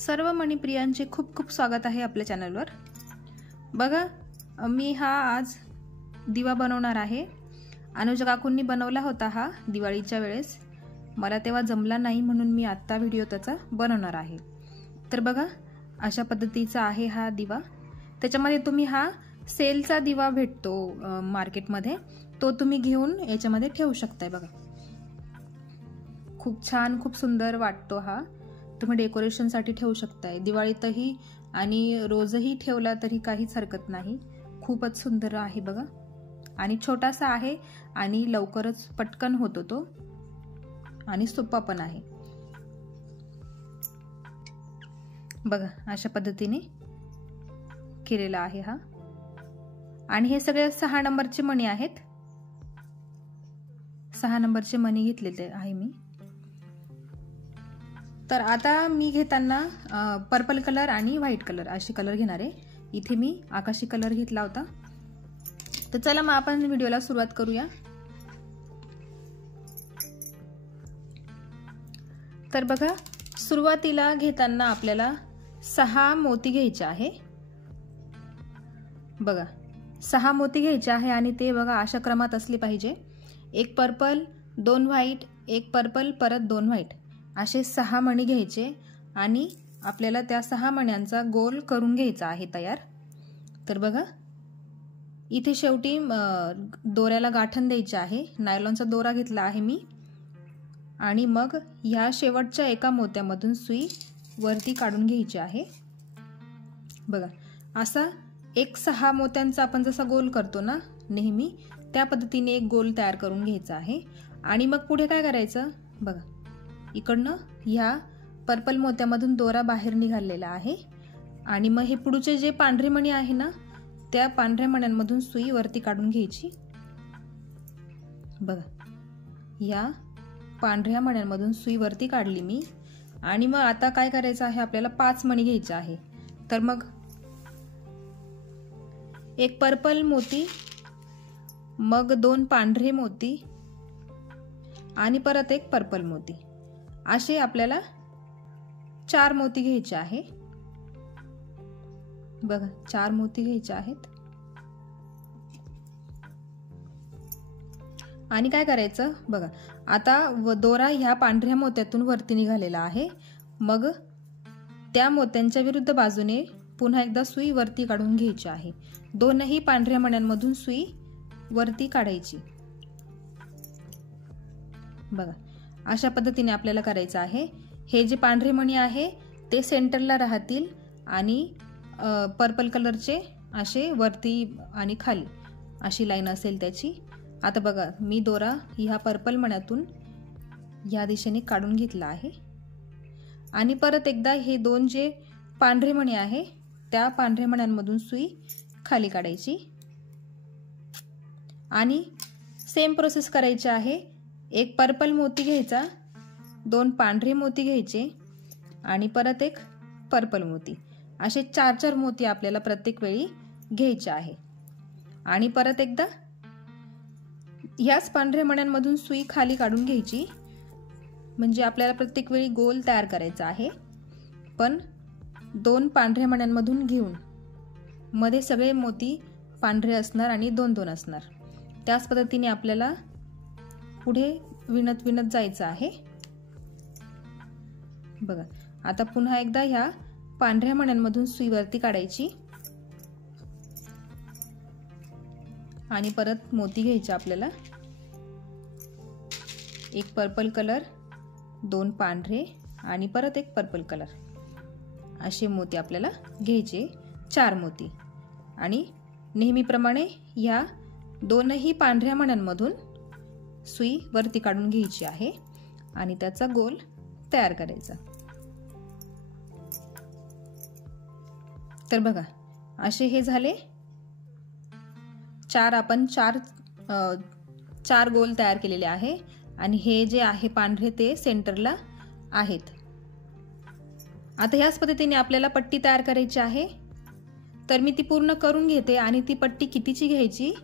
सर्व मणिप्रियांचे खूप खूप स्वागत आहे आपल्या चॅनलवर। बघा, मी हा आज दिवा बनवणार आहे। अनुजा काकूंनी बनवला होता हा दिवाळीच्या वेळेस, मला तेव्हा जमला नाही म्हणून मी आता व्हिडिओ त्याचा बनवणार आहे। तर बघा, अशा पद्धतीचा आहे हा दिवा। त्याच्यामध्ये तुम्ही हा सेलचा दिवा भेटतो मार्केटमध्ये, तो तुम्ही घेऊन याच्यामध्ये ठेवू शकताय। बघा, खूप छान खूप सुंदर वाटतो हा, तुम्ही डेकोरेशन साठी ठेवू शकताय। दिवाळीतही आणि रोजही ठेवला तरी काहीच हरकत नाही, खूपच सुंदर आहे बघा। आणि छोटासा आहे आणि लवकरच पटकन होतो तो, आणि सोपा पण आहे। बघा, अशा पद्धतीने केलेला आहे हा। आणि हे सगळे 6 नंबरचे मणी आहेत, 6 नंबरचे मणी घेतलेले आहे मी। तर आता मी घेताना पर्पल कलर आणि व्हाईट कलर असे कलर घेणार आहे। इथे मी आकाशी कलर घेतला होता। तर चला मग आपण व्हिडिओला सुरुवात करूया। तर बघा, सुरुवातीला घेताना आपल्याला 6 मोती घ्यायचे आहे। बघा, 6 मोती घ्यायचे आहे आणि ते बघा अशा क्रमात असले पाहिजे। एक पर्पल, 2 व्हाईट, एक पर्पल, परत 2 व्हाईट, असे 6 मणी घ्यायचे आणि आपल्याला त्या 6 मण्यांचा गोल करून घ्यायचा आहे तयार। तर बघा, इथे शेवटी दोऱ्याला गाठण द्यायचे आहे। नायलॉनचा दोरा घेतला आहे मी, आणि मग ह्या शेवटच्या एका मोत्यामधून सुई वरती काढून घ्यायची आहे। बघा, असा एक 6 मोत्यांचा आपण जसा गोल करतो ना नेहमी, त्या पद्धतीने एक गोल तयार करून घ्यायचा आहे। आणि मग पुढे काय करायचं, बघा इकडनं ह्या पर्पल मोत्यामधून दोरा बाहेर निघालेला आहे, आणि मग हे पुढचे जे पांढरे मणी आहे ना, त्या पांढऱ्या मण्यांमधून सुई वरती काढून घ्यायची। बघा, या पांढऱ्या मण्यांमधून सुई वरती काढली मी। आणि मग आता काय करायचं आहे, आपल्याला 5 मणी घ्यायचे आहे। तर मग एक पर्पल मोती, मग 2 पांढरे मोती, आणि परत एक पर्पल मोती, असे आपल्याला 4 मोती घ्यायचे आहे। बघा, 4 मोती घ्यायचे आहेत। आणि काय करायचं, बघा आता दोरा ह्या पांढऱ्या मोत्यातून वरती निघालेला आहे, मग त्या मोत्यांच्या विरुद्ध बाजूने पुन्हा एकदा सुई वरती काढून घ्यायची आहे। दोनही पांढऱ्या मण्यांमधून सुई वरती काढायची। बघा, अशा पद्धतीने आपल्याला करायचं आहे। हे जे पांढरे मणी आहे ते सेंटरला राहतील, आणि पर्पल कलरचे असे वरती आणि खाली अशी लाईन असेल त्याची। आता बघा, मी दोरा ह्या पर्पल मण्यातून या दिशेने काढून घेतला आहे, आणि परत एकदा हे 2 जे पांढरे मणी आहे त्या पांढऱ्या मण्यांमधून सुई खाली काढायची, आणि सेम प्रोसेस करायची आहे। एक पर्पल मोती घ्यायचा, 2 पांढरे मोती घ्यायचे, आणि परत एक पर्पल मोती, असे 4-4 मोती आपल्याला प्रत्येक वेळी घ्यायचे आहे। आणि परत एकदा ह्याच पांढऱ्या मण्यांमधून सुई खाली काढून घ्यायची, म्हणजे आपल्याला प्रत्येक वेळी गोल तयार करायचा आहे, पण 2 पांढऱ्या मण्यांमधून घेऊन मध्ये सगळे मोती पांढरे असणार आणि 2-2 असणार। त्याच पद्धतीने आपल्याला पुढे विणत विणत जायचं आहे। बघा, आता पुन्हा एकदा ह्या पांढऱ्या मण्यांमधून सुई वरती काढायची, आणि परत मोती घ्यायचे आपल्याला। एक पर्पल कलर, 2 पांढरे, आणि परत एक पर्पल कलर, असे मोती आपल्याला घ्यायचे, 4 मोती। आणि नेहमीप्रमाणे या दोनही पांढऱ्या मण्यांमधून सुई वरती काढून घ्यायची आहे, आणि त्याचा गोल तयार करायचा। तर बघा, असे हे झाले 4, आपण 4 गोल तयार केलेले आहे, आणि हे जे आहे पांढरे ते सेंटरला आहेत। आता याच पद्धतीने आपल्याला पट्टी तयार करायची आहे। तर मी ती पूर्ण करून घेते, आणि ती पट्टी कितीची घ्यायची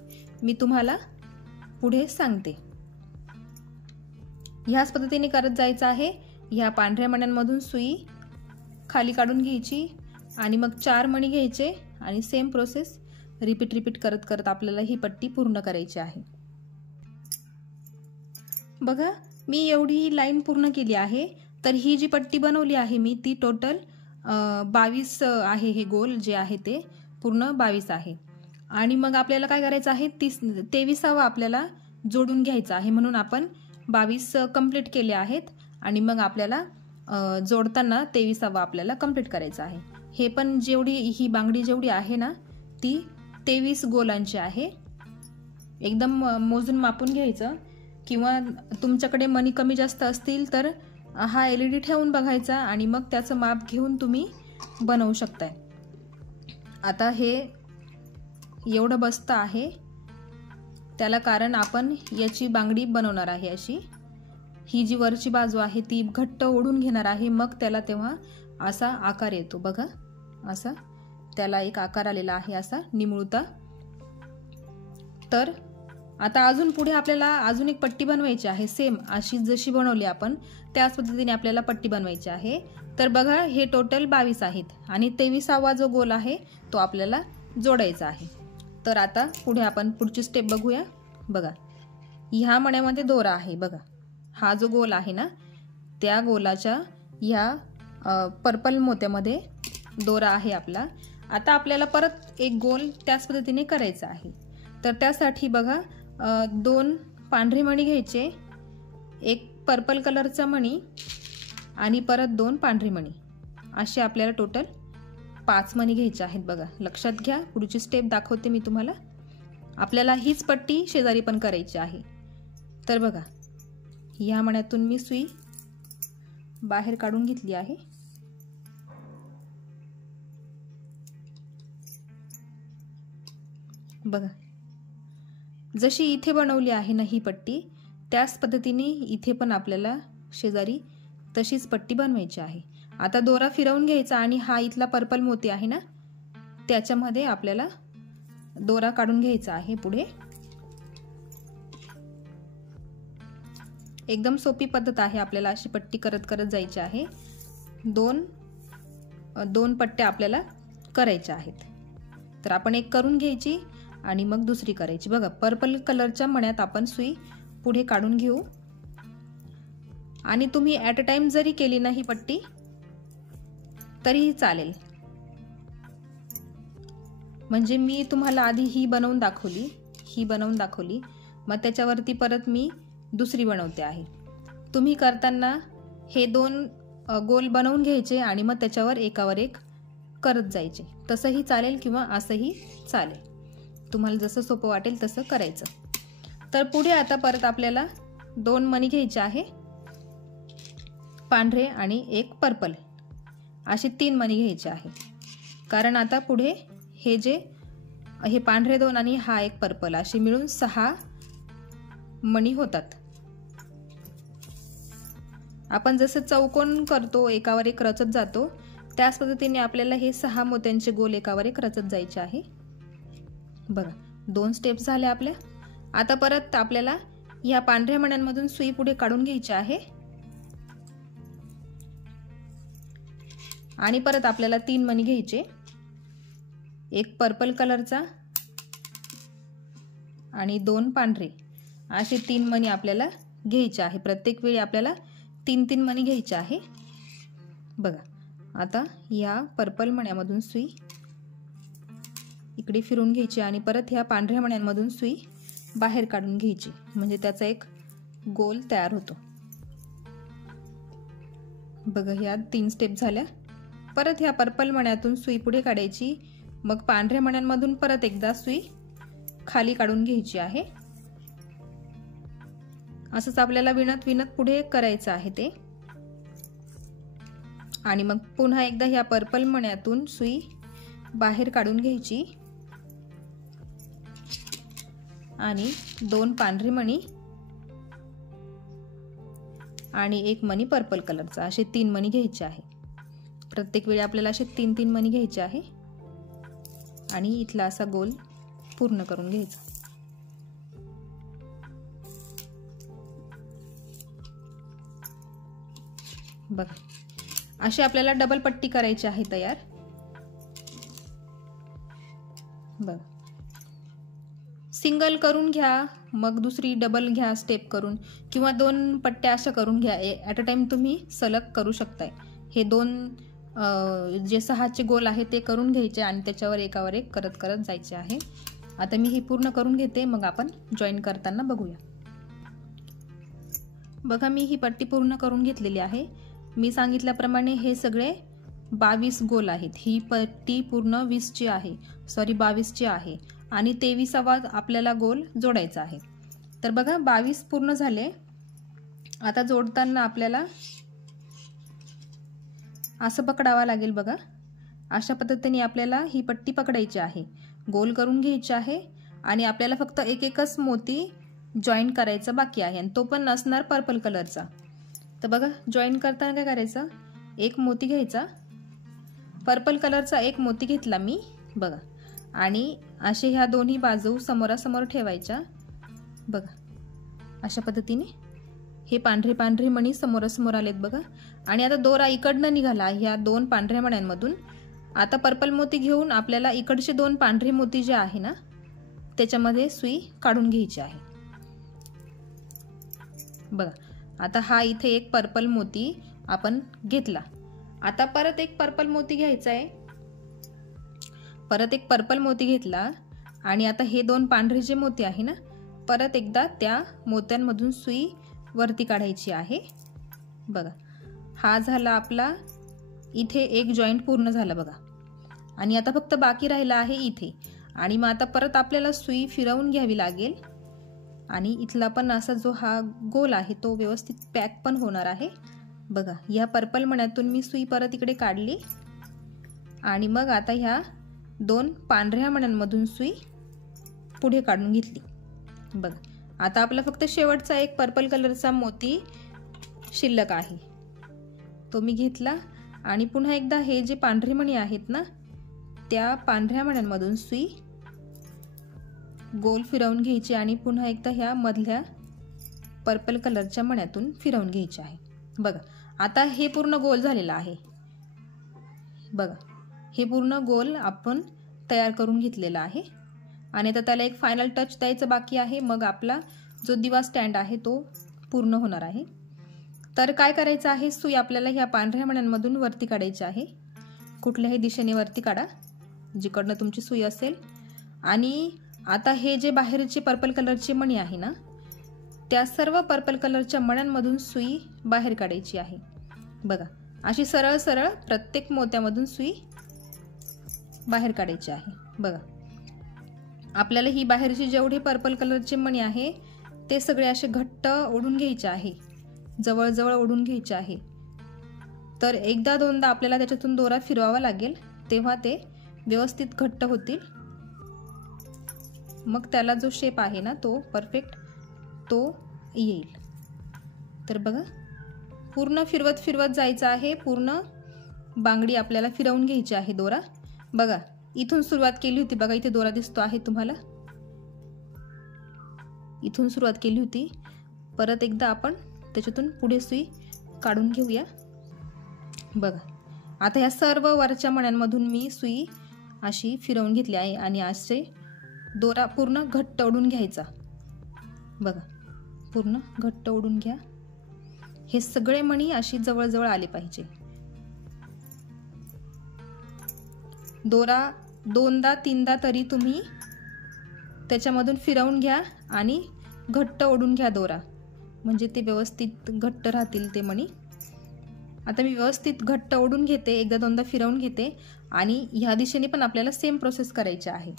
मी तुम्हाला पुढे सांगते। ह्याच पद्धतीने करत जायचं आहे। ह्या पांढऱ्या मण्यांमधून सुई खाली काढून घ्यायची आणि मग 4 मणी घ्यायचे आणि सेम प्रोसेस रिपीट करत करत आपल्याला ही पट्टी पूर्ण करायची आहे। बघा मी एवढी लाईन पूर्ण केली आहे। तर ही जी पट्टी बनवली आहे मी ती टोटल 22 आहे। हे गोल जे आहे ते पूर्ण 22 आहे आणि मग आपल्याला काय करायचं आहे 23वा आपल्याला जोडून घ्यायचा आहे, म्हणून आपण 22 कंप्लीट केले आहेत आणि मग आपल्याला जोडताना 23वा आपल्याला कंप्लीट करायचा आहे। हे पण ही बांगडी जेवढी आहे ना ती 23 गोलांची आहे। एकदम मोजून मापून घ्यायचं, किंवा तुमच्याकडे मणी कमी जास्त असतील तर हा LED ठेवून बघायचा आणि मग त्याचं माप घेऊन तुम्ही बनवू शकताय। आता हे एवढं बसतं आहे, त्याला कारण आपण याची बांगडी बनवणार आहे अशी। ही जी वरची बाजू आहे ती घट्ट ओढून घेणार आहे, मग त्याला तेव्हा असा आकार येतो। बघा असा त्याला एक आकार आलेला आहे असा निमुळता। तर आता अजून पुढे आपल्याला अजून एक पट्टी बनवायची आहे, सेम अशी जशी बनवली आपण त्याच पद्धतीने आपल्याला पट्टी बनवायची आहे। तर बघा हे टोटल 22 आहेत आणि 23वा जो गोल आहे तो आपल्याला जोडायचा आहे। तर आता पुढे आपण पुढची स्टेप बघूया। बघा ह्या मण्यामध्ये दोरा आहे, बघा हा जो गोल आहे ना त्या गोलाच्या ह्या पर्पल मोत्यामध्ये दोरा आहे आपला। आता आपल्याला परत एक गोल त्याच पद्धतीने करायचा आहे। तर त्यासाठी बघा 2 पांढरे मणी घ्यायचे, एक पर्पल कलरचा मणी आणि परत 2 पांढरे मणी, असे आपल्याला टोटल 5 मणी घ्यायचे आहेत। बघा लक्षात घ्या, पुढची स्टेप दाखवते मी तुम्हाला। आपल्याला हीच पट्टी शेजारी पण करायची आहे। तर बघा ह्या मण्यातून मी सुई बाहेर काढून घेतली आहे। बघा जशी इथे बनवली आहे ना ही पट्टी, त्याच पद्धतीने इथे पण आपल्याला शेजारी तशीच पट्टी बनवायची आहे। आता दोरा फिरवून घ्यायचा आणि हा इथला पर्पल मोती आहे ना त्याच्यामध्ये आपल्याला दोरा काढून घ्यायचा आहे। पुढे एकदम सोपी पद्धत आहे, आपल्याला अशी पट्टी करत करत जायची आहे। दोन पट्ट्या आपल्याला करायच्या आहेत। तर आपण एक करून घ्यायची आणि मग दुसरी करायची। बघा पर्पल कलरच्या मण्यात आपण सुई पुढे काढून घेऊ आणि तुम्ही ॲट अ टाइम जरी केली ना ही पट्टी तरीही चालेल। म्हणजे मी तुम्हाला आधी ही बनवून दाखवली, मग त्याच्यावरती परत मी दुसरी बनवते आहे। तुम्ही करताना हे 2 गोल बनवून घ्यायचे आणि मग त्याच्यावर एकावर एक करत जायचे। तसंही चालेल किंवा असंही चालेल, तुम्हाला जसं सोपं वाटेल तसं करायचं। तर पुढे आता परत आपल्याला 2 मणी घ्यायचे आहे, पांढरे आणि एक पर्पल, असे 3 मणी घ्यायचे आहे। कारण आता पुढे हे पांढरे 2 आणि हा एक पर्पल असे मिळून 6 मणी होतात। आपण जसं चौकोन करतो एकावर एक रचत जातो त्याच पद्धतीने आपल्याला हे 6 मोत्यांचे गोल एकावर एक रचत जायचे आहे। बघा 2 स्टेप झाल्या आपल्या। आता परत आपल्याला ह्या पांढऱ्या मण्यांमधून सुई पुढे काढून घ्यायची आहे आणि परत आपल्याला 3 मणी घ्यायचे, एक पर्पल कलरचा आणि 2 पांढरे, असे 3 मणी आपल्याला घ्यायचे आहे। प्रत्येक वेळी आपल्याला 3 मणी घ्यायचे आहे। बघा आता या पर्पल मण्यामधून सुई इकडे फिरून घ्यायची आणि परत ह्या पांढऱ्या मण्यांमधून सुई बाहेर काढून घ्यायची, म्हणजे त्याचा एक गोल तयार होतो। बघा ह्या 3 स्टेप झाल्या। परत ह्या पर्पल मण्यातून सुई पुढे काढायची, मग पांढऱ्या मण्यांमधून परत एकदा सुई खाली काढून घ्यायची आहे। असंच आपल्याला विणत पुढे करायचं आहे ते। आणि मग पुन्हा एकदा ह्या पर्पल मण्यातून सुई बाहेर काढून घ्यायची आणि 2 पांढरी मणी आणि एक मणी पर्पल कलरचा, असे 3 मणी घ्यायचे आहे। प्रत्येक वेळी आपल्याला असे 3 मणी घ्यायचे आहे आणि इथला असा गोल पूर्ण करून घ्यायचा। बघा अशी आपल्याला डबल पट्टी करायची आहे तयार। बघ, सिंगल करून घ्या, मग दुसरी डबल घ्या स्टेप करून, किंवा 2 पट्ट्या अशा करून घ्या। ॲट अ टाइम तुम्ही सलग करू शकताय। हे 2 जे 6चे गोल आहे ते करून घ्यायचे आणि त्याच्यावर एकावर एक करत करत जायचे आहे। आता मी हे पूर्ण करून घेते, मग आपण जॉईन करताना बघूया। बघा, मी ही पट्टी पूर्ण करून घेतलेली आहे। मी सांगितल्याप्रमाणे हे सगळे 22 गोल आहेत। ही पट्टी पूर्ण 20ची आहे, 22ची आहे आणि 23वा आपल्याला गोल जोडायचा आहे। तर बघा 22 पूर्ण झाले। आता जोडताना आपल्याला असं पकडावा लागेल। बघा, अशा पद्धतीने आपल्याला ही पट्टी पकडायची आहे, गोल करून घ्यायची आहे आणि आपल्याला फक्त एकच मोती जॉईन करायचा बाकी आहे आणि तो पण नसणार पर्पल कलरचा। तर बघा, जॉईन करताना काय करायचं, एक मोती घ्यायचा, पर्पल कलरचा एक मोती घेतला मी बघा, आणि असे ह्या दोन्ही बाजू समोरासमोर ठेवायच्या। बघा, अशा पद्धतीने हे पांढरे पांढरे मणी समोरासमोर आलेत बघा। आणि आता दोरा इकडनं निघाला ह्या 2 पांढऱ्या मण्यांमधून। आता पर्पल मोती घेऊन आपल्याला इकडचे 2 पांढरे मोती जे आहे ना त्याच्यामध्ये सुई काढून घ्यायची आहे। बघा, आता हा इथे एक पर्पल मोती आपण घेतला। आता परत एक पर्पल मोती घ्यायचा आहे, परत एक पर्पल मोती घेतला आणि आता हे 2 पांढरे जे मोती आहे ना परत एकदा त्या मोत्यांमधून सुई वरती काढायची आहे। बघा, हा झाला आपला इथे एक जॉईंट पूर्ण झाला बघा। आणि आता फक्त बाकी राहिला आहे इथे, आणि मग आता परत आपल्याला सुई फिरवून घ्यावी लागेल आणि इथला पण असा जो हा गोल आहे तो व्यवस्थित पॅक पण होणार आहे। बघा, या पर्पल मण्यातून मी सुई परत इकडे काढली आणि मग आता ह्या 2 पांढऱ्या मण्यांमधून सुई पुढे काढून घेतली। बघा, आता आपला फक्त शेवटचा एक पर्पल कलरचा मोती शिल्लक आहे, तो मी घेतला आणि पुन्हा एकदा हे जे पांढरे मणी आहेत ना त्या पांढऱ्या मण्यांमधून सुई गोल फिरवून घ्यायची आणि पुन्हा एकदा ह्या मधल्या पर्पल कलरच्या मण्यातून फिरवून घ्यायची आहे। बघा, आता हे पूर्ण गोल झालेला आहे। बघा, हे पूर्ण गोल आपण तयार करून घेतलेला आहे आणि आता त्याला एक फायनल टच द्यायचं बाकी आहे, मग आपला जो दिवा स्टँड आहे तो पूर्ण होणार आहे। तर काय करायचं आहे, सुई आपल्याला ह्या पांढऱ्या मण्यांमधून वरती काढायची आहे। कुठल्याही दिशेने वरती काढा, जिकडनं तुमची सुई असेल। आणि आता हे जे बाहेरचे पर्पल कलरचे मणी आहे ना त्या सर्व पर्पल कलरच्या मण्यांमधून सुई बाहेर काढायची आहे। बघा, अशी सरळ सरळ प्रत्येक मोत्यामधून सुई बाहेर काढायची आहे। बघा, आपल्याला ही बाहेरची जेवढे पर्पल कलरचे मणी आहे ते सगळे असे घट्ट ओढून घ्यायचे आहे, जवळजवळ ओढून घ्यायचे आहे। तर एकदा दोनदा आपल्याला त्याच्यातून दोरा फिरवावा लागेल, तेव्हा ते व्यवस्थित घट्ट होतील, मग त्याला जो शेप आहे ना तो परफेक्ट तो येईल। तर बघा, पूर्ण फिरवत फिरवत जायचं आहे, पूर्ण बांगडी आपल्याला फिरवून घ्यायची आहे दोरा। बघा, इथून सुरुवात केली होती बघा, इथे दोरा दिसतो आहे तुम्हाला, इथून सुरुवात केली होती। परत एकदा आपण त्याच्यातून पुढे सुई काढून घेऊया। बघा, आता या सर्व वरच्या मण्यांमधून मी सुई अशी फिरवून घेतली आहे आणि असे दोरा पूर्ण घट्ट ओढून घ्यायचा। बघा, पूर्ण घट्ट ओढून घ्या, हे सगळे मणी अशी जवळजवळ आले पाहिजे। दोरा 2दा 3दा तरी तुम्ही त्याच्यामधून फिरवून घ्या आणि घट्ट ओढून घ्या दोरा, म्हणजे ते व्यवस्थित घट्ट राहतील ते मणी। आता मी व्यवस्थित घट्ट ओढून घेते, एकदा दोनदा फिरवून घेते आणि ह्या दिशेने पण आपल्याला सेम प्रोसेस करायची आहे।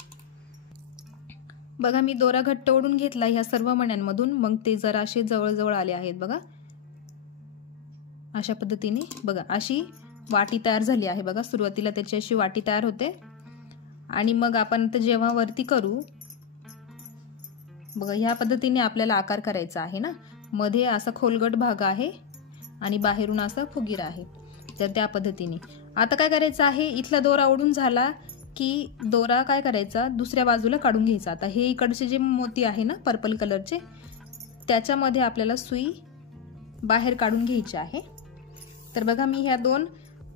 बघा, मी दोरा घट्ट ओढून घेतला ह्या सर्व मण्यांमधून, मग ते जरा असे जवळजवळ आले आहेत बघा, अशा पद्धतीने। बघा, अशी वाटी तयार झाली आहे बघा, सुरुवातीला त्याची अशी वाटी तयार होते आणि मग आपण ते जेव्हा वरती करू बघा, ह्या पद्धतीने आपल्याला आकार करायचा आहे ना, मध्ये असा खोलगट भाग आहे आणि बाहेरून असा फुगीर आहे, तर त्या पद्धतीने। आता काय करायचं आहे, इथला दोरा ओढून झाला की दोरा काय करायचा दुसऱ्या बाजूला काढून घ्यायचा। आता हे इकडचे जे मोती आहे ना पर्पल कलरचे त्याच्यामध्ये आपल्याला सुई बाहेर काढून घ्यायची आहे। तर बघा, मी ह्या 2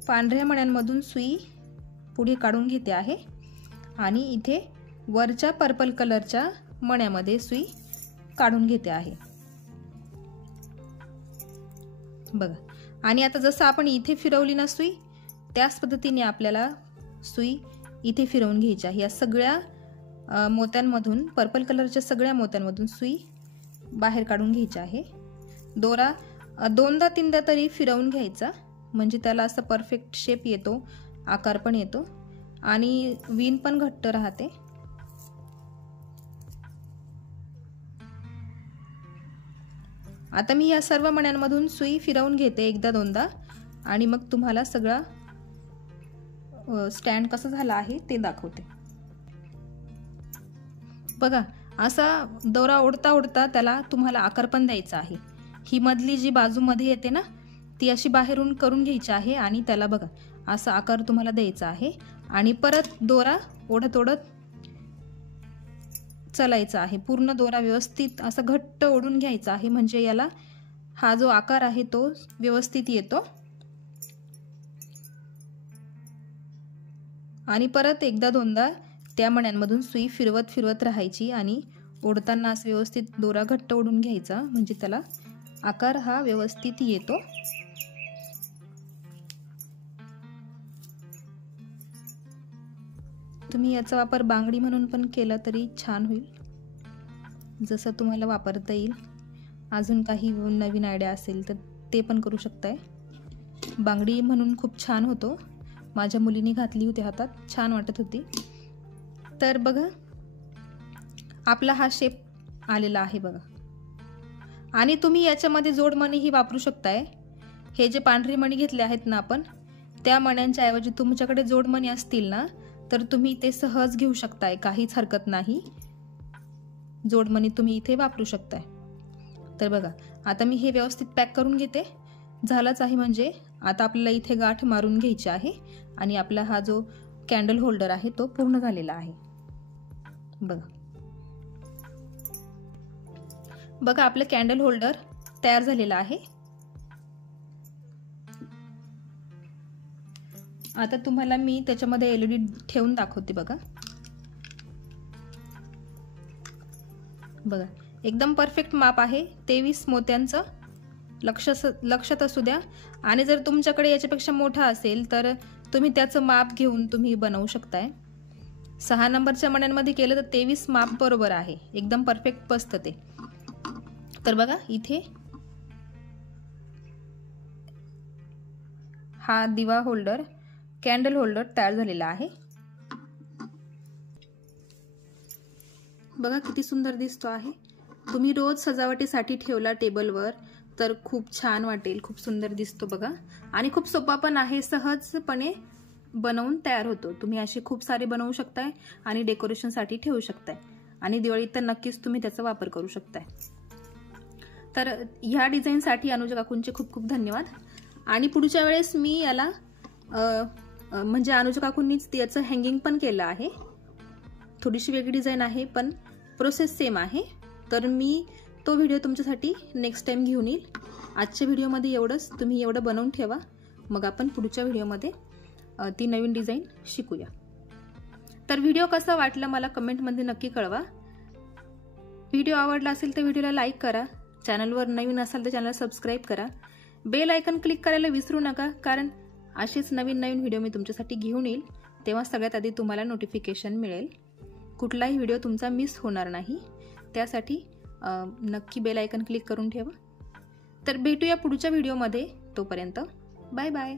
पांढऱ्या मण्यांमधून सुई पुढे काढून घेते आहे आणि इथे वरच्या पर्पल कलरच्या मण्यामध्ये सुई काढून घेते आहे बघा। आणि आता जसं आपण इथे फिरवली ना सुई, त्याच पद्धतीने आपल्याला सुई इथे फिरवून घ्यायची आहे। या सगळ्या मोत्यांमधून, पर्पल कलरच्या सगळ्या मोत्यांमधून सुई बाहेर काढून घ्यायची आहे। दोरा दोनदा तीनदा तरी फिरवून घ्यायचा, म्हणजे त्याला असं परफेक्ट शेप येतो, आकार पण येतो आणि विण पण घट्ट राहते। आता मी या सर्व मण्यांमधून सुई फिरवून घेते एकदा दोनदा आणि मग तुम्हाला सगळा स्टँड कसं झालं आहे ते दाखवते बघा। असा दोरा ओढता ओढता त्याला तुम्हाला आकार पण द्यायचा आहे। ही मधली जी बाजूमध्ये येते ना, ती अशी बाहेरून करून घ्यायची आहे आणि त्याला बघा असा आकार तुम्हाला द्यायचा आहे आणि परत दोरा ओढत ओढत चलायचा आहे। पूर्ण दोरा व्यवस्थित असा घट्ट ओढून घ्यायचा आहे, म्हणजे याला हा जो आकार आहे तो व्यवस्थित येतो। आणि परत एकदा दोनदा त्या मण्यांमधून सुई फिरवत फिरवत राहायची आणि ओढताना असं व्यवस्थित दोरा घट्ट ओढून घ्यायचा, म्हणजे त्याला आकार हा व्यवस्थित येतो। तुम्ही याचा वापर बांगडी म्हणून पण केला तरी छान होईल, जसं तुम्हाला वापरता येईल। अजून काही नवीन आयडिया असेल तर ते पण करू शकताय। बांगडी म्हणून खूप छान होतो, माझ्या मुलीने घातली होती हातात, छान वाटत होती। तर बघा आपला हा शेप आलेला आहे बघा। आणि तुम्ही याच्यामध्ये जोडमणीही वापरू शकताय। हे जे पांढरे मणी घेतले आहेत ना आपण, त्या मण्यांच्या ऐवजी तुमच्याकडे जोडमणी असतील ना तर तुम्ही ते सहज घेऊ शकताय, काहीच हरकत नाही। जोडमणी तुम्ही इथे वापरू शकताय। तर बघा आता मी हे व्यवस्थित पॅक करून घेते, झालंच आहे। म्हणजे आता आपल्याला इथे गाठ मारून घ्यायची आहे आणि आपला हा जो कॅन्डल होल्डर आहे तो पूर्ण झालेला आहे बघा। बघा आपलं कॅन्डल होल्डर तयार झालेला आहे। आता तुम्हाला मी त्याच्यामध्ये LED ठेवून दाखवते बघा। बघा एकदम परफेक्ट माप आहे, 23 मोत्यांचं लक्षात असू द्या। आणि जर तुमच्याकडे याच्यापेक्षा मोठा असेल तर तुम्ही त्याचं माप घेऊन तुम्ही बनवू शकताय। 6 नंबरच्या मण्यांमध्ये केलं तर 23 माप बरोबर आहे, एकदम परफेक्ट बसतं ते। तर बघा इथे हा दिवा होल्डर, कॅन्डल होल्डर तयार झालेला आहे बघा, किती सुंदर दिसतो आहे। तुम्ही रोज सजावटीसाठी ठेवला टेबलवर तर खूप छान वाटेल, खूप सुंदर दिसतो बघा। आणि खूप सोपा पण आहे, सहजपणे बनवून तयार होतो। तुम्ही असे खूप सारे बनवू शकताय आणि डेकोरेशनसाठी ठेवू शकताय आणि दिवाळीत तर नक्कीच तुम्ही त्याचा वापर करू शकताय। तर ह्या डिझाईनसाठी अनुजा काकूंचे खूप खूप धन्यवाद। आणि पुढच्या वेळेस मी याला म्हणजे अनुजा काकूंनीच याचं हँगिंग पण केलं आहे। थोडीशी वेगळी डिझाईन आहे पण प्रोसेस सेम आहे। तर मी तो व्हिडिओ तुमच्यासाठी नेक्स्ट टाइम घेऊन येईल। आजच्या व्हिडिओमध्ये एवढंच, तुम्ही एवढं बनवून ठेवा, मग आपण पुढच्या व्हिडिओमध्ये ती नवीन डिझाईन शिकूया। तर व्हिडिओ कसा वाटला मला कमेंटमध्ये नक्की कळवा। व्हिडिओ आवडला असेल तर व्हिडिओला लाईक करा, चॅनलवर नवीन असाल तर चॅनल सबस्क्राईब करा, बेल आयकन क्लिक करायला विसरू नका, कारण असेच नवीन नवीन व्हिडिओ मी तुमच्यासाठी घेऊन येईल, तेव्हा सगळ्यात आधी तुम्हाला नोटिफिकेशन मिळेल, कुठलाही व्हिडिओ तुमचा मिस होणार नाही। त्यासाठी नक्की बेल आयकन क्लिक करून ठेवा। तर भेटूया पुढच्या व्हिडिओमध्ये, तोपर्यंत बाय बाय।